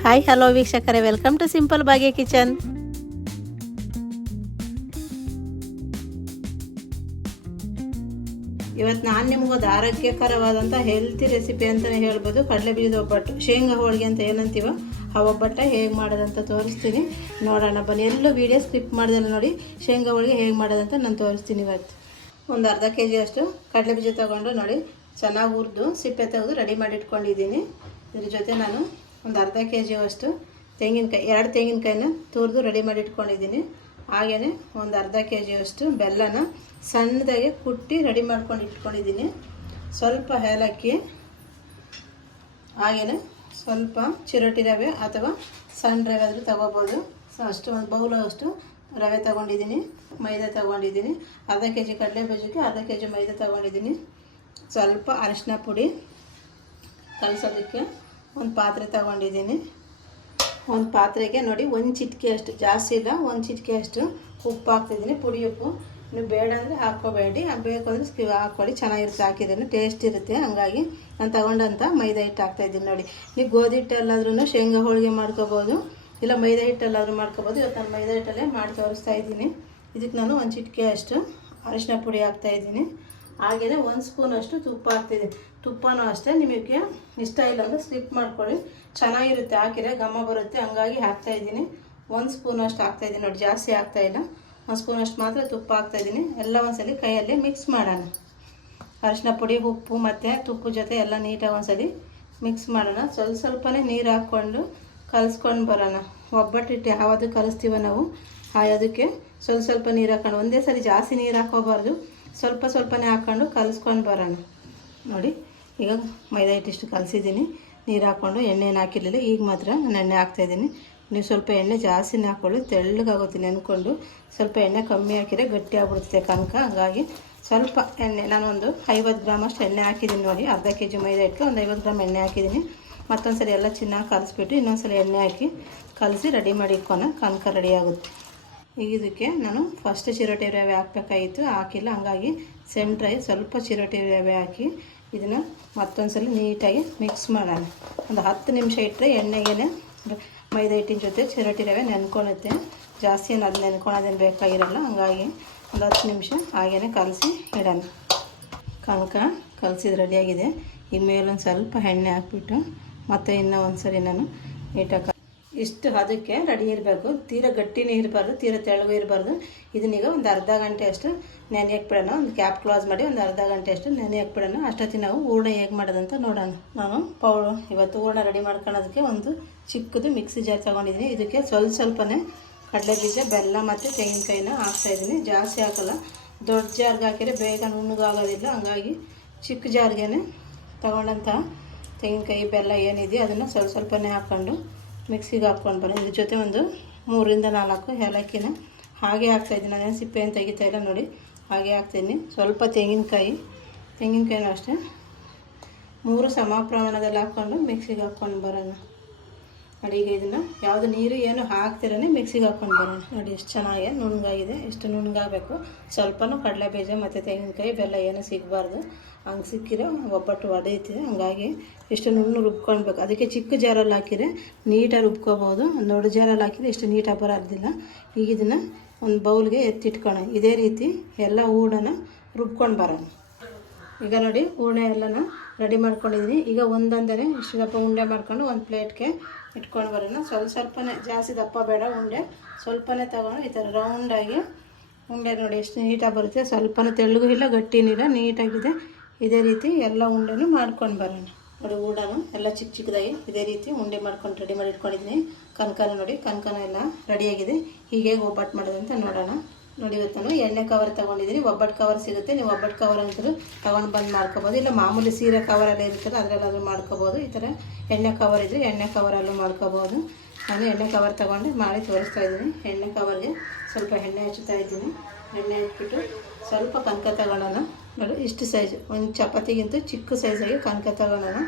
Hi hello ವೀಕ್ಷಕರೇ. Welcome to simple ಬಾಗೆ kitchen ಇವತ್ತು ನಾನು ನಿಮಗೊಂದು ಆರೋಗ್ಯಕರವಾದಂಥ ಹೆಲ್ತಿ ರೆಸಿಪಿ ಅಂತಲೇ ಹೇಳ್ಬೋದು. ಕಡಲೆ ಬೀಜದ ಒಬ್ಬಟ್ಟು, ಶೇಂಗಾ ಹೋಳಿಗೆ ಅಂತ ಏನಂತೀವ, ಆ ಒಬ್ಬಟ್ಟ ಹೇಗೆ ಮಾಡೋದಂತ ತೋರಿಸ್ತೀನಿ. ನೋಡೋಣ, ಬನ್ನಿ. ಎಲ್ಲೂ ವೀಡಿಯೋ ಸ್ಕಿಪ್ ಮಾಡ್ದಲ್ಲ ನೋಡಿ, ಶೇಂಗಾ ಹೋಳಿಗೆ ಹೇಗೆ ಮಾಡೋದಂತ ನಾನು ತೋರಿಸ್ತೀನಿ ಇವತ್ತು. ಒಂದು ಅರ್ಧ ಕೆ ಜಿ ಅಷ್ಟು ಕಡಲೆ ಬೀಜ ತೊಗೊಂಡು ನೋಡಿ, ಚೆನ್ನಾಗಿ ಹುರಿದು ಸಿಪ್ಪೆ ತೆಗೆದು ರೆಡಿ ಮಾಡಿ ಇಟ್ಕೊಂಡಿದ್ದೀನಿ. ಇದ್ರ ಜೊತೆ ನಾನು ಒಂದು ಅರ್ಧ ಕೆ ಜಿಯಷ್ಟು ತೆಂಗಿನಕಾಯಿ, ಎರಡು ತೆಂಗಿನಕಾಯಿನ ತುರಿದು ರೆಡಿ ಮಾಡಿ ಇಟ್ಕೊಂಡಿದ್ದೀನಿ. ಹಾಗೆಯೇ ಒಂದು ಅರ್ಧ ಕೆ ಜಿಯಷ್ಟು ಬೆಲ್ಲನ ಸಣ್ಣದಾಗಿ ಕುಟ್ಟಿ ರೆಡಿ ಮಾಡ್ಕೊಂಡು ಇಟ್ಕೊಂಡಿದ್ದೀನಿ. ಸ್ವಲ್ಪ ಏಲಕ್ಕಿ ಹಾಗೆಯೇ ಸ್ವಲ್ಪ ಚಿರೋಟಿ ರವೆ ಅಥವಾ ಸಣ್ಣ ರವೆ ಆದರೂ ತಗೋಬೋದು. ಅಷ್ಟು ಒಂದು ಬೌಲ್ ಅಷ್ಟು ರವೆ ತಗೊಂಡಿದ್ದೀನಿ, ಮೈದಾ ತಗೊಂಡಿದ್ದೀನಿ. ಅರ್ಧ ಕೆ ಜಿ ಕಡಲೆ ಬೀಜಕ್ಕೆ ಅರ್ಧ ಕೆ ಜಿ ಮೈದಾ ತಗೊಂಡಿದ್ದೀನಿ. ಸ್ವಲ್ಪ ಅರಿಶಿನ ಪುಡಿ ಕಲಸೋದಕ್ಕೆ. ಒಂದು ಪಾತ್ರೆ ತಗೊಂಡಿದ್ದೀನಿ. ಒಂದು ಪಾತ್ರೆಗೆ ನೋಡಿ, ಒಂದು ಚಿಟಿಕೆ ಅಷ್ಟು, ಜಾಸ್ತಿ ಇಲ್ಲ, ಒಂದು ಚಿಟಿಕೆ ಅಷ್ಟು ಉಪ್ಪು ಹಾಕ್ತಿದ್ದೀನಿ, ಪುಡಿ ಉಪ್ಪು. ನೀವು ಬೇಡ ಅಂದರೆ ಹಾಕ್ಕೋಬೇಡಿ ಬೇಕು ಅಂದರೆ ಸ್ಕಿ ಹಾಕ್ಕೊಳ್ಳಿ, ಚೆನ್ನಾಗಿರುತ್ತೆ ಹಾಕಿದ್ರೆ ಟೇಸ್ಟ್ ಇರುತ್ತೆ. ಹಂಗಾಗಿ ನಾನು ತಗೊಂಡಂಥ ಮೈದಾ ಹಿಟ್ಟು ಹಾಕ್ತಾಯಿದ್ದೀನಿ ನೋಡಿ. ನೀವು ಗೋಧಿ ಹಿಟ್ಟಲ್ಲಾದ್ರೂ ಶೇಂಗಾ ಹೋಳಿಗೆ ಮಾಡ್ಕೋಬೋದು, ಇಲ್ಲ ಮೈದಾ ಹಿಟ್ಟಲ್ಲಾದರೂ ಮಾಡ್ಕೋಬೋದು. ಇವತ್ತು ನಾನು ಮೈದಾ ಹಿಟ್ಟಲ್ಲೇ ಮಾಡಿ ತೋರಿಸ್ತಾ ಇದ್ದೀನಿ. ಇದಕ್ಕೆ ನಾನು ಒಂದು ಚಿಟಿಕೆ ಅಷ್ಟು ಅರಿಶಿನ ಪುಡಿ ಹಾಕ್ತಾಯಿದ್ದೀನಿ ಹಾಗೆಯೇ ಒಂದು ಸ್ಪೂನ್ ಅಷ್ಟು ತುಪ್ಪ ಹಾಕ್ತಿದೆ ತುಪ್ಪನೂ ಅಷ್ಟೇ, ನಿಮಗೆ ಇಷ್ಟ ಇಲ್ಲ ಅಂದರೆ ಸ್ಲಿಪ್ ಮಾಡ್ಕೊಳ್ಳಿ. ಚೆನ್ನಾಗಿರುತ್ತೆ, ಹಾಕಿದರೆ ಘಮ ಬರುತ್ತೆ. ಹಂಗಾಗಿ ಹಾಕ್ತಾಯಿದ್ದೀನಿ ಒಂದು ಸ್ಪೂನಷ್ಟು ಹಾಕ್ತಾಯಿದ್ದೀನಿ ನೋಡಿ, ಜಾಸ್ತಿ ಹಾಕ್ತಾಯಿಲ್ಲ ಒಂದು ಸ್ಪೂನ್ ಅಷ್ಟು ಮಾತ್ರ ತುಪ್ಪ ಹಾಕ್ತಾಯಿದ್ದೀನಿ ಎಲ್ಲ ಒಂದ್ಸಲ ಕೈಯಲ್ಲಿ ಮಿಕ್ಸ್ ಮಾಡೋಣ. ಅರಿಶಿನ ಪುಡಿ, ಉಪ್ಪು, ಮತ್ತು ತುಪ್ಪ ಜೊತೆ ಎಲ್ಲ ನೀಟಾಗಿ ಒಂದ್ಸಲ ಮಿಕ್ಸ್ ಮಾಡೋಣ. ಸ್ವಲ್ಪ ಸ್ವಲ್ಪನೇ ನೀರು ಹಾಕ್ಕೊಂಡು ಕಲಿಸ್ಕೊಂಡು ಬರೋಣ. ಒಬ್ಬಟ್ಟಿಟ್ಟು ಯಾವುದು ಕಲಿಸ್ತೀವೋ ನಾವು. ಅದಕ್ಕೆ ಸ್ವಲ್ಪ ಸ್ವಲ್ಪ ನೀರು ಹಾಕೊಂಡು ಒಂದೇ ಸರಿ ಜಾಸ್ತಿ ನೀರು ಹಾಕೋಬಾರ್ದು. ಸ್ವಲ್ಪ ಸ್ವಲ್ಪನೇ ಹಾಕ್ಕೊಂಡು ಕಲಿಸ್ಕೊಂಡು ಬರೋಣ. ನೋಡಿ, ಈಗ ಮೈದಾ ಹಿಟ್ಟಿಷ್ಟು ಕಲಸಿದ್ದೀನಿ. ನೀರು ಹಾಕ್ಕೊಂಡು ಎಣ್ಣೆನ ಹಾಕಿರಲಿಲ್ಲ, ಈಗ ಮಾತ್ರ ನಾನು ಎಣ್ಣೆ ಹಾಕ್ತಾಯಿದ್ದೀನಿ ನೀವು ಸ್ವಲ್ಪ ಎಣ್ಣೆ ಜಾಸ್ತಿನೇ ಹಾಕ್ಕೊಳ್ಳಿ, ತೆಳ್ಳಗಾಗುತ್ತೆ ನೆನ್ಕೊಂಡು. ಸ್ವಲ್ಪ ಎಣ್ಣೆ ಕಮ್ಮಿ ಹಾಕಿದರೆ ಗಟ್ಟಿ ಆಗ್ಬಿಡುತ್ತೆ ಕನಕ. ಹಾಗಾಗಿ ಸ್ವಲ್ಪ ಎಣ್ಣೆ ನಾನು ಒಂದು ಐವತ್ತು ಗ್ರಾಮ್ ಅಷ್ಟು ಎಣ್ಣೆ ಹಾಕಿದ್ದೀನಿ ನೋಡಿ. ಅರ್ಧ ಕೆ ಜಿ ಮೈದಾ ಹಿಟ್ಟು, ಒಂದು ಐವತ್ತು ಗ್ರಾಮ್ ಎಣ್ಣೆ ಹಾಕಿದ್ದೀನಿ. ಮತ್ತೊಂದು ಸರಿ ಎಲ್ಲ ಚೆನ್ನಾಗಿ ಕಲಿಸ್ಬಿಟ್ಟು ಇನ್ನೊಂದು ಎಣ್ಣೆ ಹಾಕಿ ಕಲಸಿ ರೆಡಿ ಮಾಡಿ ಇಕ್ಕೋಣ ಕನಕ ರೆಡಿ ಆಗುತ್ತೆ. ಈಗ ಇದಕ್ಕೆ ನಾನು ಫಸ್ಟ್ ಚಿರೋಟಿ ರವೆ ಹಾಕ್ಬೇಕಾಗಿತ್ತು, ಹಾಕಿಲ್ಲ. ಹಂಗಾಗಿ ಸೆಂಟ್ರಾಗಿ ಸ್ವಲ್ಪ ಚಿರೋಟಿ ರವೆ ಹಾಕಿ ಇದನ್ನು ಮತ್ತೊಂದು ಸಲ ನೀಟಾಗಿ ಮಿಕ್ಸ್ ಮಾಡೋಣ. ಒಂದು ಹತ್ತು ನಿಮಿಷ ಇಟ್ಟರೆ ಎಣ್ಣೆಗೆ ಮೈದಾ ಹಿಟ್ಟಿನ ಜೊತೆ ಚಿರೋಟಿ ರವೆ ನೆನ್ಕೊಳುತ್ತೆ. ಜಾಸ್ತಿ ಏನು ಅದು ನೆನ್ಕೊಳೋದೇನು ಬೇಕಾಗಿರಲ್ಲ, ಹಂಗಾಗಿ ಒಂದು ಹತ್ತು ನಿಮಿಷ ಹಾಗೇ ಕಲಸಿ ಇಡೋಣ. ಕಣಕ ಕಲಸಿದ್ದು ರೆಡಿಯಾಗಿದೆ ಈಗ ಮೇಲೊಂದು ಸ್ವಲ್ಪ ಎಣ್ಣೆ ಹಾಕ್ಬಿಟ್ಟು ಮತ್ತೆ ಇನ್ನೂ ಒಂದು ಸರಿ ನಾನು ನೀಟಾಗಿ ಇಷ್ಟು ಅದಕ್ಕೆ ರೆಡಿ ಇರಬೇಕು. ತೀರ ಗಟ್ಟಿನೇ ಇರಬಾರ್ದು, ತೀರ ತೆಳಗೂ ಇರಬಾರ್ದು. ಇದನ್ನೀಗ ಒಂದು ಅರ್ಧ ಗಂಟೆ ಅಷ್ಟು ನೆನೆಯಕ್ಕೆ ಬಿಡೋಣ ಒಂದು ಕ್ಯಾಪ್ ಕ್ಲೋಸ್ ಮಾಡಿ ಒಂದು ಅರ್ಧ ಗಂಟೆ ಅಷ್ಟು ನೆನೆಯಕ್ಕೆ ಬಿಡೋಣ ಅಷ್ಟೊತ್ತಿಗೆ ನಾವು ಹೂರ್ಣ ಹೇಗೆ ಮಾಡೋದಂತ ನೋಡೋಣ. ನಾನು ಪೌ ಇವತ್ತು ಹೂರ್ಣ ರೆಡಿ ಮಾಡ್ಕೊಳೋದಕ್ಕೆ ಒಂದು ಚಿಕ್ಕದು ಮಿಕ್ಸಿ ಜಾರ್ ತೊಗೊಂಡಿದ್ದೀನಿ. ಇದಕ್ಕೆ ಸ್ವಲ್ಪ ಸ್ವಲ್ಪನೇ ಕಡಲೆ ಬೀಜ, ಬೆಲ್ಲ ಮತ್ತು ತೆಂಗಿನಕಾಯಿನ ಹಾಕ್ತಾಯಿದ್ದೀನಿ ಜಾಸ್ತಿ ಹಾಕಲ್ಲ. ದೊಡ್ಡ ಜಾರ್ಗೆ ಹಾಕಿದರೆ ಬೇಗ ನುಣ್ಣಗಾಗೋದಿಲ್ಲ. ಹಂಗಾಗಿ ಚಿಕ್ಕ ಜಾರ್ಗೆ ತಗೊಂಡಂತಹ ತೆಂಗಿನಕಾಯಿ, ಬೆಲ್ಲ ಏನಿದೆಯೋ ಅದನ್ನು ಸ್ವಲ್ಪ ಸ್ವಲ್ಪನೇ ಹಾಕ್ಕೊಂಡು ಮಿಕ್ಸಿಗೆ ಹಾಕ್ಕೊಂಡು ಬನ್ನಿ. ಇದ್ರ ಜೊತೆ ಒಂದು ಮೂರಿಂದ ನಾಲ್ಕು ಏಲಕ್ಕಿನ ಹಾಗೆ ಹಾಕ್ತಾಯಿದ್ದೀನಿ ಅದೇನು ಸಿಪ್ಪೆಯನ್ನು ತೆಗಿತಾ ಇಲ್ಲ ನೋಡಿ. ಹಾಗೆ ಹಾಕ್ತೀನಿ ಸ್ವಲ್ಪ ತೆಂಗಿನಕಾಯಿ. ತೆಂಗಿನಕಾಯಿನೂ ಅಷ್ಟೇ. ಮೂರು ಸಮ ಪ್ರಮಾಣದಲ್ಲಿ ಹಾಕ್ಕೊಂಡು ಮಿಕ್ಸಿಗೆ ಹಾಕ್ಕೊಂಡು ಬರೋಣ. ನೋಡಿ, ಈಗ ಇದನ್ನು ಯಾವುದು ನೀರು ಏನು ಹಾಕ್ತಿರೇ ಮಿಕ್ಸಿಗೆ ಹಾಕ್ಕೊಂಡು ಬರೋಣ. ನೋಡಿ, ಎಷ್ಟು ಚೆನ್ನಾಗಿ ನುಣ್ಣಗಾಗಿದೆ. ಎಷ್ಟು ನುಣ್ಣಗಾಗಬೇಕು. ಸ್ವಲ್ಪನೂ ಕಡಲೆ ಬೀಜ ಮತ್ತು ತೆಂಗಿನಕಾಯಿ ಬೆಲ್ಲ ಏನೂ ಸಿಗಬಾರ್ದು. ಹಂಗೆ ಸಿಕ್ಕಿರೋ ಒಬ್ಬಟ್ಟು ಒಡೆಯುತ್ತೆ. ಹಂಗಾಗಿ ಎಷ್ಟು ನುಣ್ಣು ರುಬ್ಕೊಳ್ಬೇಕು. ಅದಕ್ಕೆ ಚಿಕ್ಕ ಜಾರಲ್ಲಿ ಹಾಕಿದರೆ ನೀಟಾಗಿ ರುಬ್ಕೋಬೋದು. ದೊಡ್ಡ ಜಾರಲ್ಲಿ ಹಾಕಿದರೆ ಎಷ್ಟು ನೀಟಾಗಿ ಬರೋದಿಲ್ಲ. ಈಗ ಇದನ್ನು ಒಂದು ಬೌಲ್ಗೆ ಎತ್ತಿಟ್ಕೊಳ್ಳೋಣ ಇದೇ ರೀತಿ ಎಲ್ಲ ಹೂರ್ಣನ ರುಬ್ಕೊಂಡು ಬರೋಣ. ಈಗ ನೋಡಿ ಹೂರ್ಣೆ ಎಲ್ಲನ ರೆಡಿ ಮಾಡ್ಕೊಂಡಿದ್ದೀನಿ. ಈಗ ಒಂದೊಂದೇ ಇಷ್ಟು ದಪ್ಪ ಉಂಡೆ ಮಾಡ್ಕೊಂಡು ಒಂದು ಪ್ಲೇಟ್ಗೆ ಇಟ್ಕೊಂಡು ಬರೋಣ. ಸ್ವಲ್ಪ ಸ್ವಲ್ಪನೇ, ಜಾಸ್ತಿ ದಪ್ಪ ಬೇಡ ಉಂಡೆ. ಸ್ವಲ್ಪನೇ ತಗೊಂಡು ಈ ಥರ ರೌಂಡಾಗಿ ಉಂಡೆ ನೋಡಿ ಎಷ್ಟು ನೀಟಾಗಿ ಬರುತ್ತೆ. ಸ್ವಲ್ಪನೇ ತೆಳ್ಳಗೂ ಇಲ್ಲ ಗಟ್ಟಿನಿಲ್ಲ ನೀಟಾಗಿದೆ. ಇದೇ ರೀತಿ ಎಲ್ಲ ಉಂಡೆನೂ ಮಾಡ್ಕೊಂಡು ಬರೋಣ. ನೋಡಿ ಹೂಡನು ಎಲ್ಲ ಚಿಕ್ಕ ಚಿಕ್ಕದಾಗಿ ಇದೇ ರೀತಿ ಉಂಡೆ ಮಾಡ್ಕೊಂಡು ರೆಡಿ ಮಾಡಿ ಇಟ್ಕೊಂಡಿದ್ದೀನಿ. ಕನಕನ ನೋಡಿ, ಕನಕನ ಎಲ್ಲ ರೆಡಿಯಾಗಿದೆ ಹೀಗೆ ಒಬ್ಬಟ್ಟು ಮಾಡೋದಂತ ನೋಡೋಣ. ನೋಡಿ, ಇವತ್ತು ಎಣ್ಣೆ ಕವರ್ ತೊಗೊಂಡಿದ್ದೀನಿ. ಒಬ್ಬಟ್ಟು ಕವರ್ ಸಿಗುತ್ತೆ. ನೀವು ಒಬ್ಬಟ್ಟು ಕವರ್ ಅಂತಲೂ ತೊಗೊಂಡು ಬಂದು ಮಾಡ್ಕೋಬೋದು. ಇಲ್ಲ ಮಾಮೂಲಿ ಸೀರೆ ಕವರೆಲ್ಲ ಇರುತ್ತಲ್ಲ, ಅದರಲ್ಲಾದರೂ ಮಾಡ್ಕೋಬೋದು. ಈ ಥರ ಎಣ್ಣೆ ಕವರ್ ಇದ್ದರೆ ಎಣ್ಣೆ ಕವರಲ್ಲೂ ಮಾಡ್ಕೋಬೋದು. ನಾನು ಎಣ್ಣೆ ಕವರ್ ತೊಗೊಂಡು ಮಾಡಿ ತೋರಿಸ್ತಾ ಇದ್ದೀನಿ. ಎಣ್ಣೆ ಕವರ್ಗೆ ಸ್ವಲ್ಪ ಎಣ್ಣೆ ಹಚ್ಚುತ್ತಾ ಇದ್ದೀನಿ. ಎಣ್ಣೆ ಹಚ್ಬಿಟ್ಟು ಸ್ವಲ್ಪ ಕನಕ ತಗೊಳ್ಳೋಣ ನೋಡಿ, ಇಷ್ಟು ಸೈಜ್ ಒಂದು ಚಪಾತಿಗಿಂತ ಚಿಕ್ಕ ಸೈಜಾಗಿ ಕನಕ ತಗೊಳ್ಳೋಣ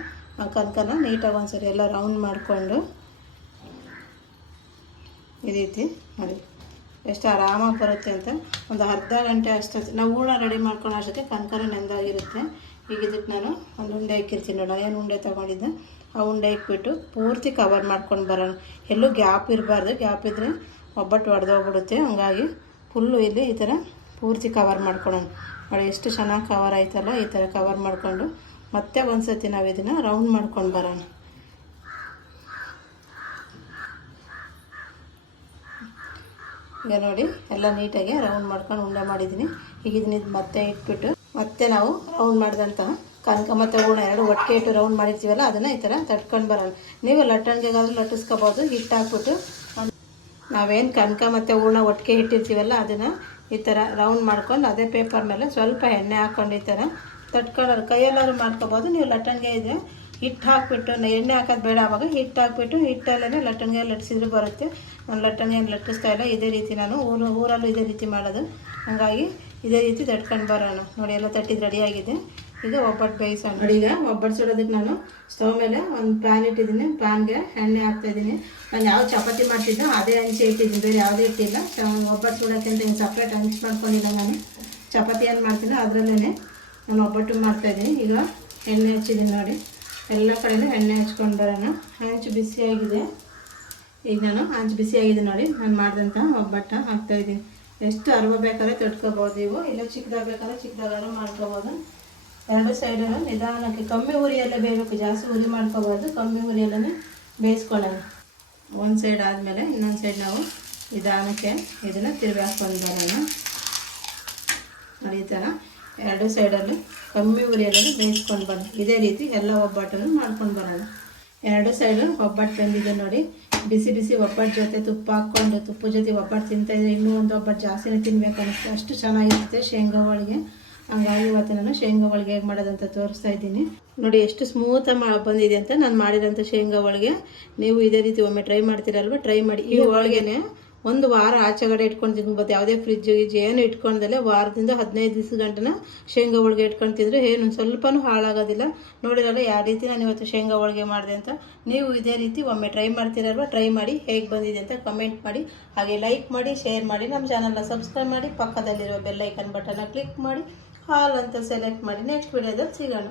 ಆ ಕನಕನ ನೀಟಾಗಿ ಒಂದ್ಸರಿ ಎಲ್ಲ ರೌಂಡ್ ಮಾಡಿಕೊಂಡು ಈ ರೀತಿ ನೋಡಿ. ಎಷ್ಟು ಆರಾಮಾಗಿ ಬರುತ್ತೆ ಅಂತ. ಒಂದು ಅರ್ಧ ಗಂಟೆ ಅಷ್ಟು ನಾವು ಹೂರ್ಣ ರೆಡಿ ಮಾಡ್ಕೊಳ್ಳೋ ಅಷ್ಟೊತ್ತಿಗೆ ಕನಕನ ನೆಂದಾಗಿರುತ್ತೆ. ಈಗ ಇದಕ್ಕೆ ನಾನು ಒಂದು ಉಂಡೆ ಇಕ್ಕಿರ್ತೀನಿ ನೋಡಿ ಏನು ಉಂಡೆ ತೊಗೊಂಡಿದ್ದೆ? ಆ ಉಂಡೆ ಇಕ್ಬಿಟ್ಟು ಪೂರ್ತಿ ಕವರ್ ಮಾಡ್ಕೊಂಡು ಬರೋಣ. ಎಲ್ಲೂ ಗ್ಯಾಪ್ ಇರಬಾರ್ದು ಗ್ಯಾಪ್ ಇದ್ದರೆ ಒಬ್ಬಟ್ಟು ಒಡೆದೋಗ್ಬಿಡುತ್ತೆ ಹಂಗಾಗಿ ಫುಲ್ಲು ಇಲ್ಲಿ ಈ ಥರ ಪೂರ್ತಿ ಕವರ್ ಮಾಡ್ಕೊಳ್ಳೋಣ ನೋಡಿ ಎಷ್ಟು ಚೆನ್ನಾಗಿ ಕವರ್ ಆಯ್ತಲ್ಲ ಈ ಥರ ಕವರ್ ಮಾಡಿಕೊಂಡು ಮತ್ತೆ ಒಂದು ಸತಿ ನಾವು ಇದನ್ನು ರೌಂಡ್ ಮಾಡ್ಕೊಂಡು ಬರೋಣ. ಈಗ ನೋಡಿ, ಎಲ್ಲ ನೀಟಾಗಿ ರೌಂಡ್ ಮಾಡ್ಕೊಂಡು ಉಂಡೆ ಮಾಡಿದ್ದೀನಿ ಈಗ ಇದನ್ನ ಇದು ಮತ್ತೆ ಇಟ್ಬಿಟ್ಟು ಮತ್ತೆ ನಾವು ರೌಂಡ್ ಮಾಡಿದಂಥ ಕನಕ ಮತ್ತು ಹೂರ್ಣ ಎರಡು ಒಟ್ಟಿಗೆ ಇಟ್ಟು ರೌಂಡ್ ಮಾಡಿರ್ತೀವಲ್ಲ, ಅದನ್ನು ಈ ಥರ ತಟ್ಕೊಂಡು ಬರೋಣ. ನೀವು ಲಟ್ಟಣಿಗೆಗಾದ್ರೂ ಲಟ್ಟಿಸ್ಕೋಬೋದು ಹಿಟ್ಟು ಹಾಕ್ಬಿಟ್ಟು ನಾವೇನು ಕನಕ ಮತ್ತು ಹೂರ್ಣ ಒಟ್ಟಿಗೆ ಇಟ್ಟಿರ್ತೀವಲ್ಲ, ಅದನ್ನು ಈ ಥರ ರೌಂಡ್ ಮಾಡ್ಕೊಂಡು ಅದೇ ಪೇಪರ್ ಮೇಲೆ ಸ್ವಲ್ಪ ಎಣ್ಣೆ ಹಾಕ್ಕೊಂಡು ಈ ಥರ ತಟ್ಕೊಂಡು ಕೈಯಲ್ಲಾದ್ರು ಮಾಡ್ಕೋಬೋದು. ನೀವು ಲಟ್ಟಣಿಗೆ ಇದೆ ಹಿಟ್ಟು ಹಾಕ್ಬಿಟ್ಟು ಎಣ್ಣೆ ಹಾಕೋದು ಬೇಡ ಆವಾಗ ಹಿಟ್ಟು ಹಾಕ್ಬಿಟ್ಟು ಹಿಟ್ಟಲ್ಲೇ ಲಟ್ಟಣಿಗೆ ಲಟ್ಟಿಸಿದ್ರು ಬರುತ್ತೆ. ನಾನು ಲಟ್ಟಣಿಗೆ ಲಟ್ಟಿಸ್ತಾ ಇಲ್ಲ, ಇದೇ ರೀತಿ ನಾನು ಊರು ಊರಲ್ಲೂ ಇದೇ ರೀತಿ ಮಾಡೋದು. ಹಾಗಾಗಿ ಇದೇ ರೀತಿ ತಟ್ಕೊಂಡು ಬರೋಣ. ನೋಡಿ, ಎಲ್ಲ ತಟ್ಟಿದ್ದು ರೆಡಿಯಾಗಿದೆ ಈಗ ಒಬ್ಬಟ್ಟು ಬೇಯಿಸೋಣ ಈಗ ಒಬ್ಬಟ್ಟು ಸುಡೋದಕ್ಕೆ ನಾನು ಸ್ಟವ್ ಮೇಲೆ ಒಂದು ಪ್ಯಾನ್ ಇಟ್ಟಿದ್ದೀನಿ. ಪ್ಯಾನ್ಗೆ ಎಣ್ಣೆ ಹಾಕ್ತಾ ಇದ್ದೀನಿ. ನಾನು ಯಾವ ಚಪಾತಿ ಮಾಡ್ತಿದ್ದೋ ಅದೇ ಹಂಚೆ ಇಟ್ಟಿದ್ದೀನಿ. ಬೇರೆ ಯಾವುದೇ ಇಟ್ಟಿಲ್ಲ. ಒಬ್ಬಟ್ಟು ಸುಡೋಕ್ಕೆ ಅಂತ ಸಪ್ರೇಟ್ ಹಂಚ್ ಮಾಡ್ಕೊಂಡಿಲ್ಲ ನಾನು. ಚಪಾತಿ ಏನು ಮಾಡ್ತಿಲ್ಲ ಅದರಲ್ಲೇ ನಾನು ಒಬ್ಬಟ್ಟು ಮಾಡ್ತಾಯಿದ್ದೀನಿ ಈಗ ಎಣ್ಣೆ ಹಚ್ಚಿದ್ದೀನಿ ನೋಡಿ. ಎಲ್ಲ ಕಡೆಯೂ ಎಣ್ಣೆ ಹಚ್ಕೊಂಡು ಬರೋಣ. ಹಂಚು ಬಿಸಿಯಾಗಿದೆ ಈಗ ನಾನು ಹಂಚು ಬಿಸಿಯಾಗಿದೆ ನೋಡಿ. ನಾನು ಮಾಡಿದಂಥ ಒಬ್ಬಟ್ಟು ಹಾಕ್ತಾಯಿದ್ದೀನಿ ಎಷ್ಟು ಅರ್ವ ಬೇಕಾದ್ರೆ ತೊಟ್ಕೋಬೋದು ನೀವು. ಇಲ್ಲ ಚಿಕ್ಕದಾಗ ಬೇಕಾದ್ರೆ ಚಿಕ್ಕದಾಗಾದ್ರೂ ಮಾಡ್ಕೋಬೋದು. ಎರಡು ಸೈಡನ್ನು ನಿಧಾನಕ್ಕೆ ಕಮ್ಮಿ ಉರಿಯಲ್ಲೇ ಬೇಯಬೇಕು, ಜಾಸ್ತಿ ಉರಿ ಮಾಡ್ಕೋಬಾರ್ದು, ಕಮ್ಮಿ ಉರಿಯಲ್ಲೇ ಬೇಯಿಸ್ಕೊಳ್ಳೋಣ. ಒಂದು ಸೈಡ್ ಆದಮೇಲೆ ಇನ್ನೊಂದು ಸೈಡ್ ನಾವು ನಿಧಾನಕ್ಕೆ ಇದನ್ನು ತಿರುಗಿ ಹಾಕ್ಕೊಂಡು ಬರೋಣ. ಈ ಥರ ಎರಡು ಸೈಡಲ್ಲಿ ಕಮ್ಮಿ ಉರಿಯಲ್ಲಿ ಬೇಯಿಸ್ಕೊಂಡು ಬರೋಣ ಇದೇ ರೀತಿ ಎಲ್ಲ ಒಬ್ಬಟ್ಟನ್ನು ಮಾಡ್ಕೊಂಡು ಬರೋಣ. ಎರಡು ಸೈಡು ಒಬ್ಬಟ್ಟು ಬಂದಿದೆ ನೋಡಿ. ಬಿಸಿ ಬಿಸಿ ಒಬ್ಬಟ್ಟು ಜೊತೆ ತುಪ್ಪ ಹಾಕ್ಕೊಂಡು, ತುಪ್ಪ ಜೊತೆ ಒಬ್ಬಟ್ಟು ತಿಂತಾಯಿದ್ರೆ ಇನ್ನೂ ಒಂದು ಒಬ್ಬಟ್ಟು ಜಾಸ್ತಿನೇ ತಿನ್ಬೇಕು ಅನಿಸುತ್ತೆ ಅಷ್ಟು ಚೆನ್ನಾಗಿರುತ್ತೆ ಶೇಂಗಾ ಹೋಳಿಗೆ. ಹಂಗಾಗಿ ಇವತ್ತು ನಾನು ಶೇಂಗಾ ಹೋಳಿಗೆ ಹೇಗೆ ಮಾಡೋದಂತ ತೋರಿಸ್ತಾ ಇದ್ದೀನಿ. ನೋಡಿ ಎಷ್ಟು ಸ್ಮೂತಾಗಿ ಮಾ ಬಂದಿದೆ ಅಂತ ನಾನು ಮಾಡಿರೋಂಥ ಶೇಂಗಾ ಹೋಳಿಗೆ. ನೀವು ಇದೇ ರೀತಿ ಒಮ್ಮೆ ಟ್ರೈ ಮಾಡ್ತೀರಲ್ವ? ಟ್ರೈ ಮಾಡಿ. ಈ ಹೋಳಿಗೆನೆ ಒಂದು ವಾರ ಆಚೆಗಡೆ ಇಟ್ಕೊಂಡು ತಿನ್ಬೋದು ಯಾವುದೇ ಫ್ರಿಜ್ ಗಿಜ್ ಏನು ಇಟ್ಕೊಂಡಲ್ಲೇ ವಾರದಿಂದ ಹದಿನೈದು ದಿವಸ ಗಂಟನ ಶೇಂಗಾ ಹೋಳಿಗೆ ಇಟ್ಕೊಂಡು ತಿಂದರೆ ಏನು ಸ್ವಲ್ಪನೂ ಹಾಳಾಗೋದಿಲ್ಲ. ನೋಡಿರಲ್ಲ, ಯಾವ ರೀತಿ ನಾನು ಇವತ್ತು ಶೇಂಗಾ ಹೋಳಿಗೆ ಮಾಡಿದೆ ಅಂತ. ನೀವು ಇದೇ ರೀತಿ ಒಮ್ಮೆ ಟ್ರೈ ಮಾಡ್ತೀರಲ್ವ? ಟ್ರೈ ಮಾಡಿ ಹೇಗೆ ಬಂದಿದೆ ಅಂತ ಕಮೆಂಟ್ ಮಾಡಿ. ಹಾಗೆ ಲೈಕ್ ಮಾಡಿ ಶೇರ್ ಮಾಡಿ. ನಮ್ಮ ಚಾನಲ್ನ ಸಬ್ಸ್ಕ್ರೈಬ್ ಮಾಡಿ. ಪಕ್ಕದಲ್ಲಿರುವ ಬೆಲ್ಲೈಕನ್ ಬಟನ್ನ ಕ್ಲಿಕ್ ಮಾಡಿ. ಹಾಲ್ ಅಂತ ಸೆಲೆಕ್ಟ್ ಮಾಡಿ ನೆಕ್ಸ್ಟ್ ವಿಡಿಯೋದಲ್ಲಿ ಸಿಗೋಣ.